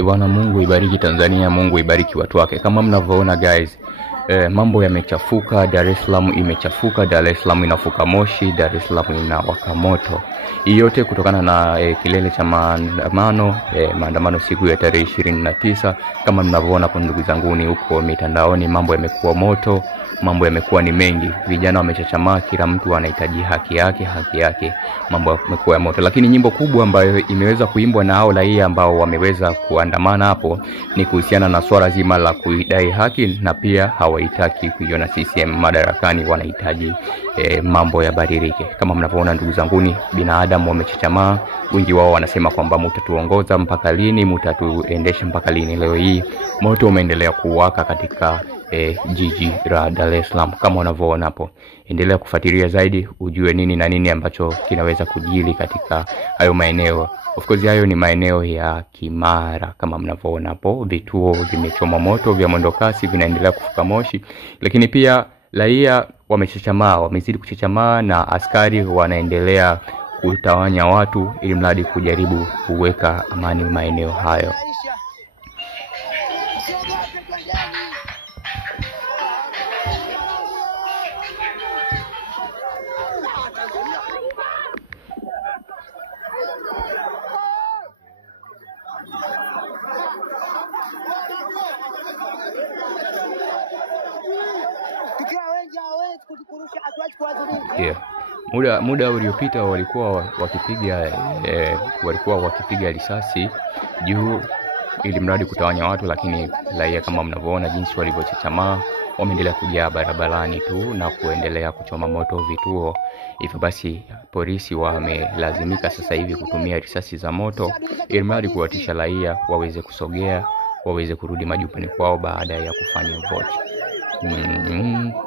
Bwana Mungu ibariki Tanzania, Mungu ibariki watu wake. Kama mnavyoona guys, mambo yamechafuka, Dar es Salaam imechafuka, Dar es Salaam inafuka moshi, Dar es Salaam inawaka moto. Hii yote kutokana na kilele cha maandamano siku ya tarehe 29. Kama mnavyoona hapo ndugu zanguni, huko mitandaoni mambo yamekuwa moto, mambo yamekuwa ni mengi. Vijana wamechachamaa, kila mtu anahitaji haki yake. Mambo yamekuwa moto. Lakini nyimbo kubwa ambayo imeweza kuimbwa na hao raia ambao wameweza kuandamana hapo ni kuhusiana na swala zima la kuidai haki, na pia hawaitaki kuiona CCM madarakani, wanahitaji mambo yabadilike. Kama mnavyoona ndugu zanguni, binadamu wamechachamaa. Wengi wao wanasema kwamba mtatuongoza mpaka lini, mtatuendesha mpaka lini. Leo hii moto umeendelea kuwaka katika jiji la Dar es Salaam kama unavyoona hapo. Endelea kufuatilia zaidi ujue nini na nini ambacho kinaweza kujili katika hayo maeneo. Of course hayo ni maeneo ya Kimara kama mnavyoona hapo. Vituo vimechoma moto vya mwendokasi vinaendelea kufuka moshi, lakini pia raia wamechachamaa, wamezidi kuchachamaa, na askari wanaendelea kutawanya watu ili mradi kujaribu kuweka amani maeneo hayo. Muda uliopita walikuwa wakipiga risasi juu ili mradi kutawanya watu, lakini raia kama mnavyoona jinsi walivyochachamaa, wameendelea kujaa barabarani tu na kuendelea kuchoma moto vituo. Hivyo basi polisi wamelazimika sasa hivi kutumia risasi za moto ili mradi kuwatisha raia waweze kusogea, waweze kurudi majumbani kwao baada ya kufanya vote.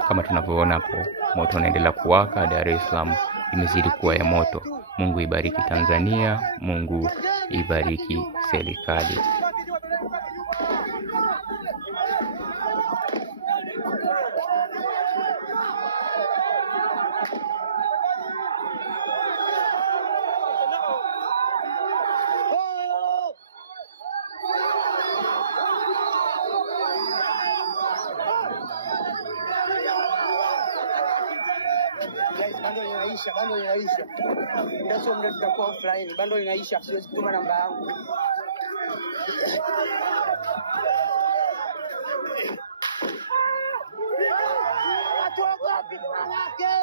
Kama tunavyoona hapo, moto unaendelea kuwaka, Dar es Salaam imezidi kuwa ya moto. Mungu ibariki Tanzania, Mungu ibariki serikali. Bando linaisha. Ndio sio mrefu tutakuwa offline. Bando linaisha, siwezi kutuma namba yangu. Watu wapi manake?